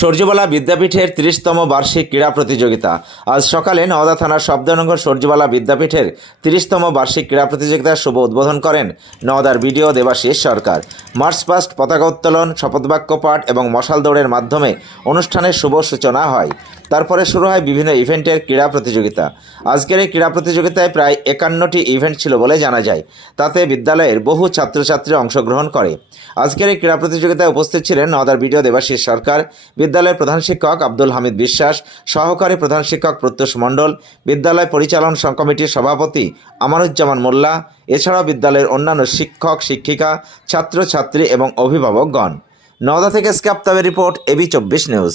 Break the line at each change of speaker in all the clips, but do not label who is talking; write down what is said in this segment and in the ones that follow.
সূর্যবালা বিদ্যাপীঠের তিরিশতম বার্ষিক ক্রীড়া প্রতিযোগিতা। আজ সকালে নওদা থানার শব্দনগর সূর্যবালা বিদ্যাপীঠের তিরিশতম বার্ষিক ক্রীড়া প্রতিযোগিতার শুভ উদ্বোধন করেন নওদার BDO Debashis Sarkar. March past পতাকা উত্তোলন, শপথবাক্য পাঠ এবং মশাল দৌড়ের মাধ্যমে অনুষ্ঠানের শুভ সূচনা হয়। তারপরে শুরু হয় বিভিন্ন ইভেন্টের ক্রীড়া প্রতিযোগিতা। আজকের এই ক্রীড়া প্রতিযোগিতায় প্রায় একান্নটি ইভেন্ট ছিল বলে জানা যায়। তাতে বিদ্যালয়ের বহু ছাত্রছাত্রী অংশগ্রহণ করে। আজকের এই ক্রীড়া প্রতিযোগিতায় উপস্থিত ছিলেন নওদার বিডিও দেবাশিস সরকার, বিদ্যালয়ের প্রধান শিক্ষক আব্দুল হামিদ বিশ্বাস, সহকারী প্রধান শিক্ষক প্রত্যুষ মণ্ডল, বিদ্যালয় পরিচালন কমিটির সভাপতি আমানুজ্জামান মোল্লা, এছাড়াও বিদ্যালয়ের অন্যান্য শিক্ষক, শিক্ষিকা, ছাত্রছাত্রী এবং অভিভাবকগণ। নওদা থেকে স্ক্যাপ্তাবের রিপোর্ট এবি চব্বিশ নিউজ।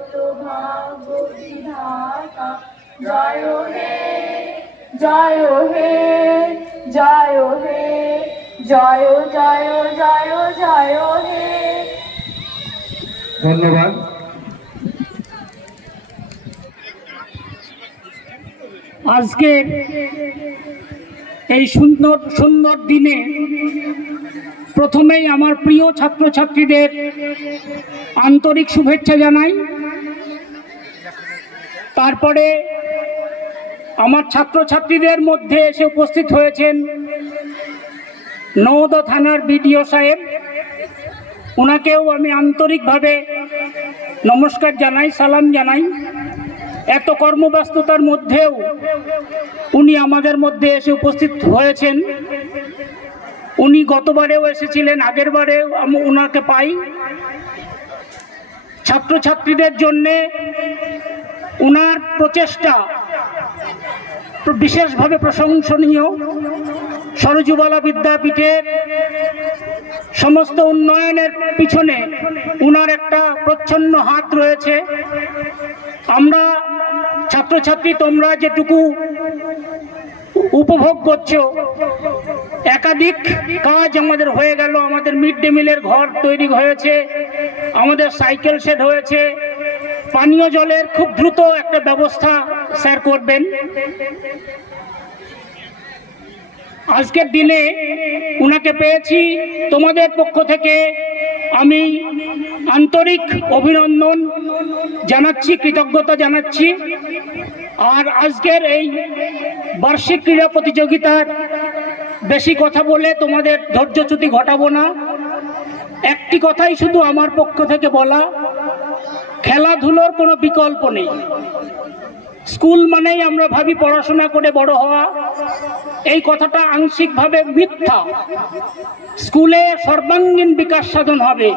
ভারত ভাগ্য বিধাতা জয় হে জয় হে জয় হে জয় জয় জয় জয় হে।
ধন্যবাদ।
আজকের এই সুন্দর সুন্দর দিনে প্রথমেই আমার প্রিয় ছাত্রছাত্রীদের আন্তরিক শুভেচ্ছা জানাই। তারপরে আমার ছাত্রছাত্রীদের মধ্যে এসে উপস্থিত হয়েছেন নওদা থানার বিডিও সাহেব। ওনাকেও আমি আন্তরিকভাবে নমস্কার জানাই, সালাম জানাই। এত কর্মব্যস্ততার মধ্যেও উনি আমাদের মধ্যে এসে উপস্থিত হয়েছেন। উনি গতবারেও এসেছিলেন আগের বারেও ওনাকে পাই। ছাত্রছাত্রীদের জন্যে ওনার প্রচেষ্টা বিশেষভাবে প্রশংসনীয় সরজুবালা বিদ্যাপীঠের সমস্ত উন্নয়নের পিছনে উনার একটা প্রচ্ছন্ন হাত রয়েছে। আমরা, ছাত্রছাত্রী, তোমরা যেটুকু উপভোগ করছ, একাধিক কাজ আমাদের হয়ে গেল। আমাদের মিড ডে মিলের ঘর তৈরি হয়েছে, আমাদের সাইকেল শেড হয়েছে পানীয় জলের খুব দ্রুত একটা ব্যবস্থা, স্যার, করবেন। আজকের দিনে উনাকে পেয়েছি। তোমাদের পক্ষ থেকে আমি আন্তরিক অভিনন্দন জানাচ্ছি, কৃতজ্ঞতা জানাচ্ছি। আর আজকের এই বার্ষিক ক্রীড়া প্রতিযোগিতার বেশি কথা বলে তোমাদের ধৈর্যচ্যুতি ঘটাবো না। একটি কথাই শুধু আমার পক্ষ থেকে বলা খেলাধুলোর কোনো বিকল্প নেই। স্কুল মানেই আমরা ভাবি পড়াশোনা করে বড় হওয়া। এই কথাটা আংশিকভাবে মিথ্যা। স্কুলে সর্বাঙ্গীন বিকাশ সাধন হবে।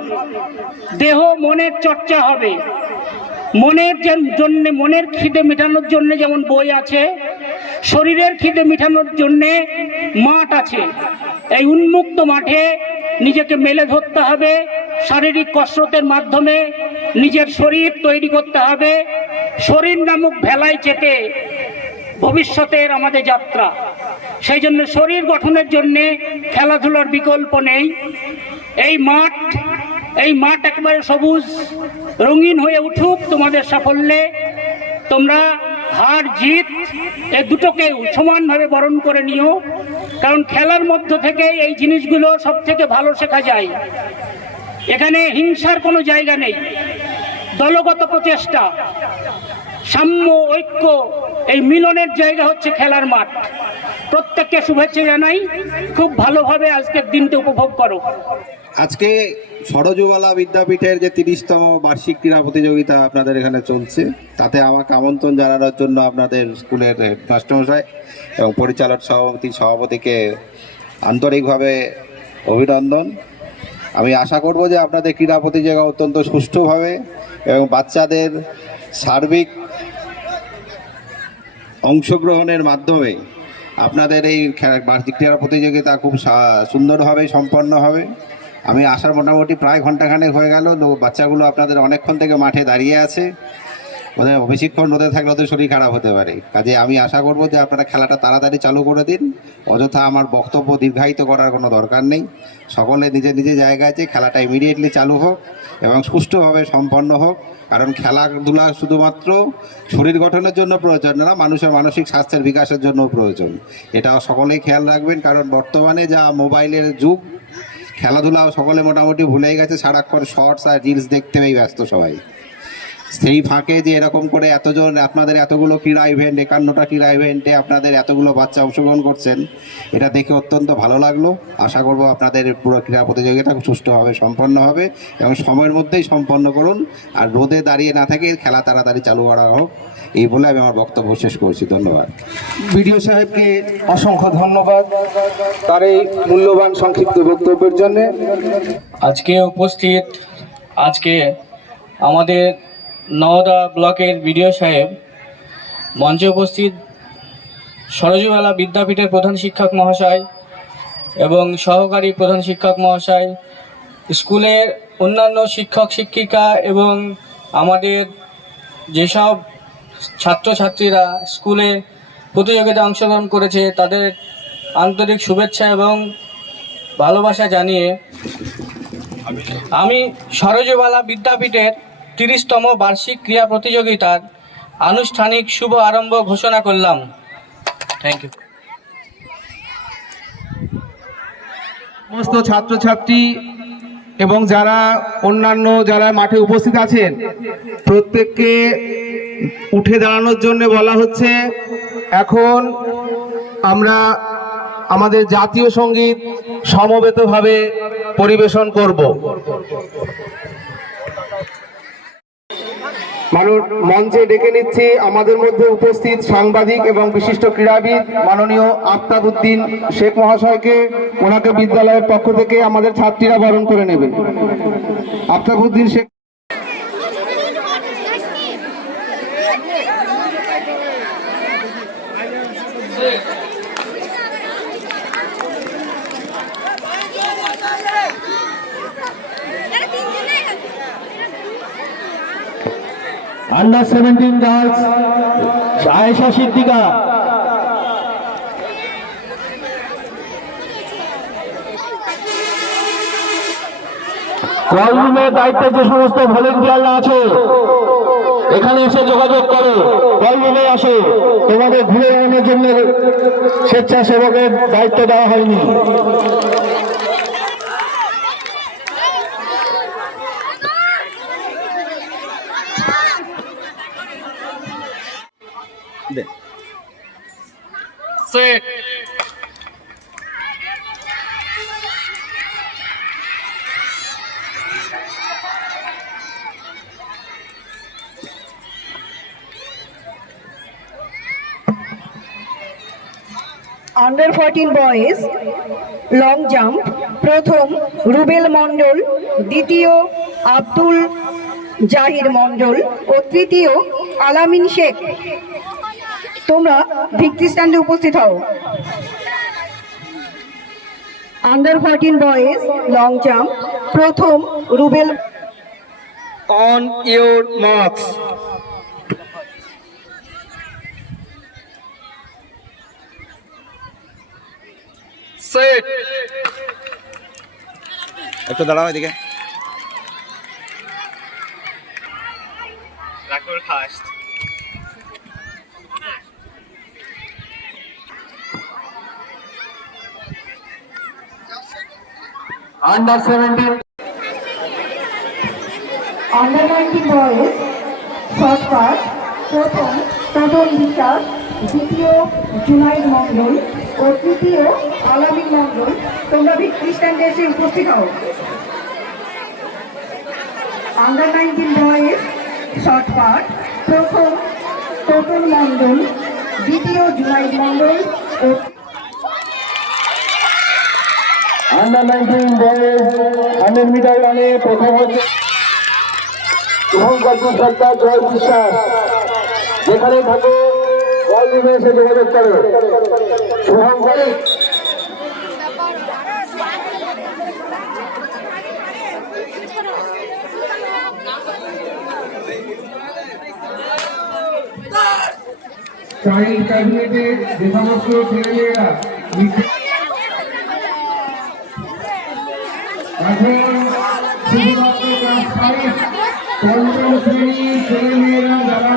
দেহ মনের চর্চা হবে। মনের জন্য, মনের খিদে মেটানোর জন্য যেমন বই আছে, শরীরের খিদে মেটানোর জন্যে মাঠ আছে। এই উন্মুক্ত মাঠে নিজেকে মেলে ধরতে হবে। শারীরিক কসরতের মাধ্যমে নিজের শরীর তৈরি করতে হবে। শরীর নামক ভেলায় চেপে ভবিষ্যতের আমাদের যাত্রা। সেই জন্য শরীর গঠনের জন্য খেলাধুলার বিকল্প নেই। এই মাঠ এই মাঠ একবারে সবুজ, রঙিন হয়ে উঠুক তোমাদের সাফল্যে। তোমরা হার, জিত এ দুটোকে সমানভাবে বরণ করে নিও। কারণ খেলার মধ্য থেকে এই জিনিসগুলো সব থেকে ভালো শেখা যায়। এখানে হিংসার কোনো জায়গা নেই। দলগত প্রচেষ্টা, সাম্য, ঐক্য, এই মিলনের জায়গা হচ্ছে খেলার মাঠ। প্রত্যেককে শুভেচ্ছা জানাই, খুব ভালোভাবে আজকের দিনটা উপভোগ করো।
আজকে সরজুবালা বিদ্যাপীঠের যে তিরিশতম বার্ষিক ক্রীড়া প্রতিযোগিতা আপনাদের এখানে চলছে, তাতে আমাকে আমন্ত্রণ জানানোর জন্য আপনাদের স্কুলের মাস্টারমশাই এবং পরিচালক সভাপতি সভাপতিকে আন্তরিকভাবে অভিনন্দন। আমি আশা করব যে আপনাদের ক্রীড়া প্রতিযোগিতা অত্যন্ত সুষ্ঠুভাবে এবং বাচ্চাদের সার্বিক অংশগ্রহণের মাধ্যমে আপনাদের এই বার্ষিক ক্রীড়া প্রতিযোগিতা খুব সুন্দরভাবে সম্পন্ন হবে। আমি আসার মোটামুটি প্রায় ঘন্টাখানেক হয়ে গেল। বাচ্চাগুলো আপনাদের অনেকক্ষণ থেকে মাঠে দাঁড়িয়ে আছে। ওদের বেশিক্ষণ রোদে থাকলে ওদের শরীর খারাপ হতে পারে। কাজে আমি আশা করব যে আপনারা খেলাটা তাড়াতাড়ি চালু করে দিন। অযথা আমার বক্তব্য দীর্ঘায়িত করার কোনো দরকার নেই। সকলে নিজের নিজের জায়গায় আছে, খেলাটা ইমিডিয়েটলি চালু হোক এবং সুষ্ঠুভাবে সম্পন্ন হোক। কারণ খেলাধুলা শুধুমাত্র শরীর গঠনের জন্য প্রয়োজন না, মানুষের মানসিক স্বাস্থ্যের বিকাশের জন্য প্রয়োজন। এটা সকলেই খেয়াল রাখবেন, কারণ বর্তমানে যা মোবাইলের যুগ খেলাধুলা সকলে মোটামুটি ভুলেই গেছে। সারাক্ষণ শর্টস আর রিলস দেখতেই ব্যস্ত সবাই। সেই ফাঁকে যে এরকম করে এতজন আপনাদের এতগুলো ক্রীড়া ইভেন্ট একান্নটা ক্রীড়া ইভেন্টে আপনাদের এতগুলো বাচ্চা অংশগ্রহণ করছেন এটা দেখে অত্যন্ত ভালো লাগল। আশা করব আপনাদের পুরো ক্রীড়া প্রতিযোগিতা সুষ্ঠুভাবে সম্পন্ন হবে এবং সময়ের মধ্যেই সম্পন্ন করুন। আর রোদে দাঁড়িয়ে না থেকে খেলা তাড়াতাড়ি চালু করা হোক এই বলে আমি আমার বক্তব্য শেষ করছি। ধন্যবাদ।
বিডিও সাহেবকে অসংখ্য ধন্যবাদ তার এই মূল্যবান সংক্ষিপ্ত বক্তব্যের জন্য।
আজকে উপস্থিত আজকে আমাদের নওদা ব্লকের বিডিও সাহেব, মঞ্চে উপস্থিত সরজুবালা বিদ্যাপীঠের প্রধান শিক্ষক মহাশয় এবং সহকারী প্রধান শিক্ষক মহাশয়, স্কুলের অন্যান্য শিক্ষক, শিক্ষিকা এবং আমাদের যেসব ছাত্রছাত্রীরা স্কুলে প্রতিযোগিতায় অংশগ্রহণ করেছে, তাদের আন্তরিক শুভেচ্ছা এবং ভালোবাসা জানিয়ে আমি সরজবালা বিদ্যাপীঠের তিরিশতম বার্ষিক ক্রীড়া প্রতিযোগিতার আনুষ্ঠানিক শুভ আরম্ভ ঘোষণা করলাম। থ্যাংক ইউ
সমস্ত ছাত্রছাত্রী এবং যারা অন্যান্য যারা মাঠে উপস্থিত আছেন, প্রত্যেককে উঠে দাঁড়ানোর জন্য বলা হচ্ছে, এখন আমরা আমাদের জাতীয় সংগীত সমবেতভাবে পরিবেশন করব। মানুষ মঞ্চে ডেকে নিচ্ছি আমাদের মধ্যে উপস্থিত সাংবাদিক এবং বিশিষ্ট ক্রীড়াবিদ মাননীয় আফতাব উদ্দিন শেখ মহাশয়কে, ওনাকে বিদ্যালয়ের পক্ষ থেকে আমাদের ছাত্রীরা বরণ করে নেবে Aftab Uddin Sheikh under seventeen girls Ayesha Siddika কলরুমের দায়িত্বে যে সমস্ত ভলেন্টিয়াররা আছে, এখানে এসে যোগাযোগ করো। কলরুমে আসো। তোমাদের ঘুরে আনার জন্য স্বেচ্ছাসেবকের দায়িত্ব দেওয়া হয়নি।
Under fourteen boys long jump প্রথম রুবেল মণ্ডল দ্বিতীয় আব্দুল জাহির মণ্ডল ও তৃতীয় আলামিন শেখ তোমরা ভিত্তি স্ট্যান্ডে উপস্থিত হও। Under fourteen boys long jump প্রথম রুবেল
অন ইউর মার্কস
একটু দাঁড়াও এদিকে.
Under seventeen
under nineteen shot put প্রথম তদন বিশ্বাস দ্বিতীয় জুনাইদ মণ্ডল ও তৃতীয় আলামিন মণ্ডল, তোমরা ভিত্তি স্ট্যান্ডে এসে উপস্থিত হও। Under nineteen boys shot put প্রথম তপন মণ্ডল, দ্বিতীয় জুনাইদ মণ্ডল, ও
under nineteen boys hundred metre রানে প্রথম হচ্ছে শুভঙ্কর সরকার জয় বিশ্বাস। যেখানে থাকে, বল রুমে এসে চাইল্ড ক্যাবিনেটে যে সমস্ত ছেলেমেয়েরা এখন শুধুমাত্র ক্লাস পঞ্চম শ্রেণির ছেলেমেয়েরা যারা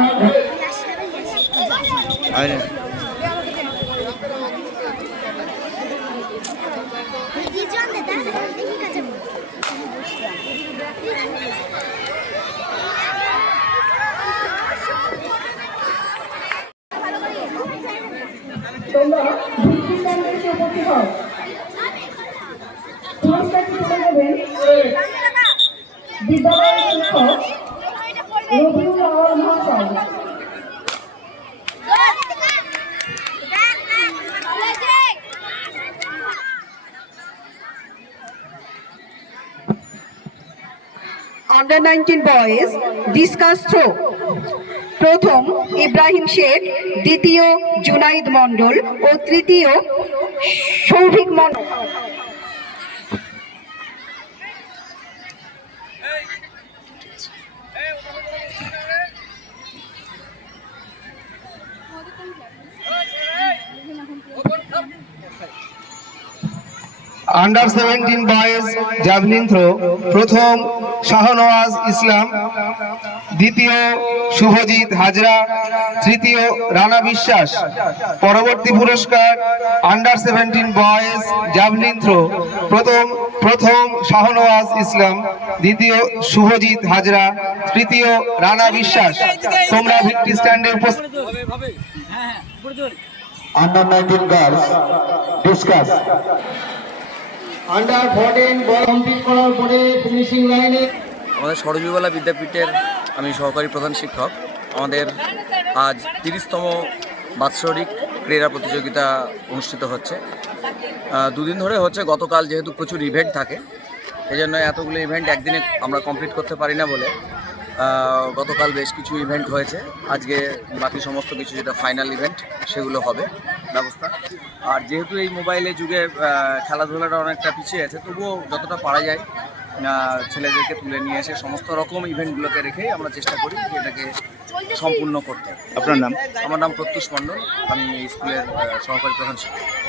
তোমরা ভিত্তি স্ট্যান্ডে এসে উপস্থিত হও পুরস্কারটি তুলে দেবেন বিদ্যালয়ের শিক্ষক রবিউল আওয়াল মহাশয়। Under nineteen boys discus throw প্রথম ইব্রাহিম শেখ দ্বিতীয় জুনাইদ মণ্ডল ও তৃতীয় Souvik Mondal.
Under seventeen boys javelin throw প্রথম শাহনওয়াজ ইসলাম দ্বিতীয় শুভজিৎ হাজরা তৃতীয় রানা বিশ্বাস। পরবর্তী পুরস্কার under seventeen boys javelin throw প্রথম প্রথম শাহনওয়াজ ইসলাম দ্বিতীয় শুভজিৎ হাজরা তৃতীয় রানা বিশ্বাস। তোমরা ভিত্তি স্ট্যান্ডে উপস্থিত। Under nineteen girls discus under fourteen ball complete করার পরে ফিনিশিং লাইনে
আমাদের সরজীবলা বিদ্যাপীঠের আমি সহকারী প্রধান শিক্ষক। আমাদের আজ তিরিশতম বাৎসরিক ক্রীড়া প্রতিযোগিতা অনুষ্ঠিত হচ্ছে। দুদিন ধরে হচ্ছে, গতকাল যেহেতু প্রচুর ইভেন্ট থাকে এই জন্য এতগুলো ইভেন্ট একদিনে আমরা কমপ্লিট করতে পারি না বলে গতকাল বেশ কিছু ইভেন্ট হয়েছে। আজকে বাকি সমস্ত কিছু যেটা ফাইনাল ইভেন্ট সেগুলো হবে। ব্যবস্থা আর যেহেতু এই মোবাইলের যুগে খেলাধুলাটা অনেকটা পিছিয়ে আছে তবুও যতটা পারা যায় ছেলেদেরকে তুলে নিয়ে এসে সমস্ত রকম ইভেন্টগুলোকে রেখে আমরা চেষ্টা করি যে এটাকে সম্পূর্ণ করতে।
আপনার নাম?
আমার নাম প্রত্যুষ মণ্ডল আমি এই স্কুলের সহকারী প্রধান শিক্ষক।